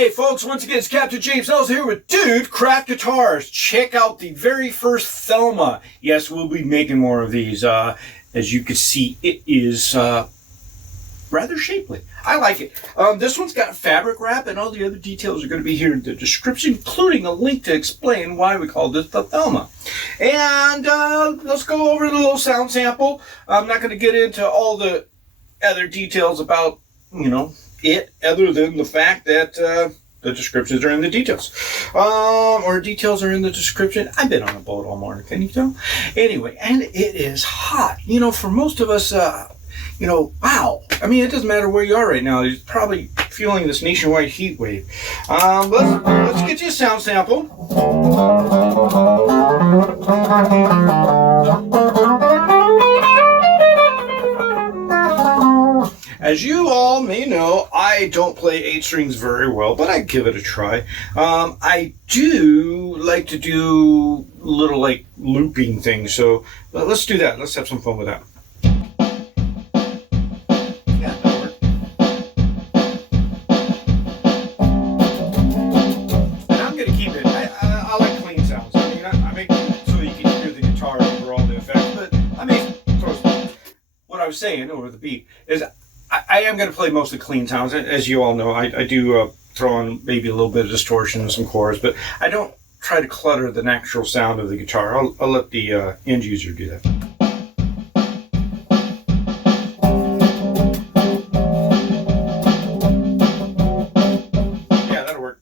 Hey folks, once again it's Captain James Nelson here with Dude Craft Guitars. Check out the very first Thelma. Yes, we'll be making more of these. As you can see, it is rather shapely. I like it. This one's got fabric wrap, and all the other details are going to be here in the description, including a link to explain why we called it the Thelma. And let's go over the little sound sample. I'm not going to get into all the other details about, it, other than the fact that the descriptions are in the details. Or details are in the description. I've been on a boat all morning, can you tell? Anyway, and it is hot. For most of us, wow. I mean, it doesn't matter where you are right now. You're probably feeling this nationwide heat wave. Let's get you a sound sample. As you all may know, I don't play 8 strings very well, but I give it a try. I do like to do little looping things, so let's do that. Let's have some fun with that. Yeah, that'll work. And I'm gonna keep it. I like clean sounds. I make it so you can hear the guitar over all the effects, but I may throw some. What I was saying over the beat is, I am going to play mostly clean sounds. As you all know, I do throw on maybe a little bit of distortion and some chorus, but I don't try to clutter the natural sound of the guitar. I'll let the end user do that. Yeah, that'll work.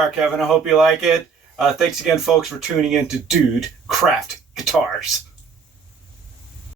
are, Kevin. I hope you like it. Thanks again, folks, for tuning in to Dude Craft Guitars.